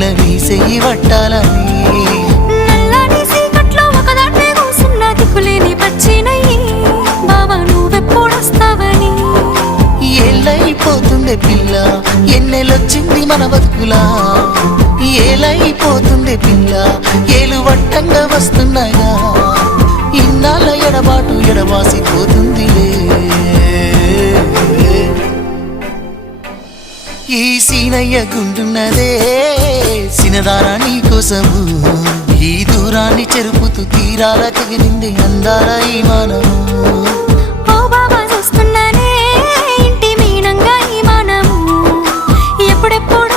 పిల్ల నీ చెయ్యి పట్టాలని నల్లని సీకట్లో ఒకదాన్నే కూసున్న దిక్కులేని పచ్చినయ్యి బావా నువ్వెప్పుడొస్తావని ఏళ్ళైపోతుండే పిల్ల ఎన్నెలొచ్చింది మన బతుకులా ఏలైపోతుండే పిల్ల ఏలు వట్టంగా వస్తున్నాయా ఇన్నాళ్ళ ఎడబాటు ఎడవాసిపోతుందిలే ఈ సీనయ్య గుండున్నదే సినదారా నీ కోసము ఈ దూరాన్ని చెరుపుతూ తీరాల తెగిరింది అందాల ఈ మానము ఓ బాబా చూస్తున్నానే ఇంటి మీనంగా ఈ మనము ఎప్పుడెప్పుడు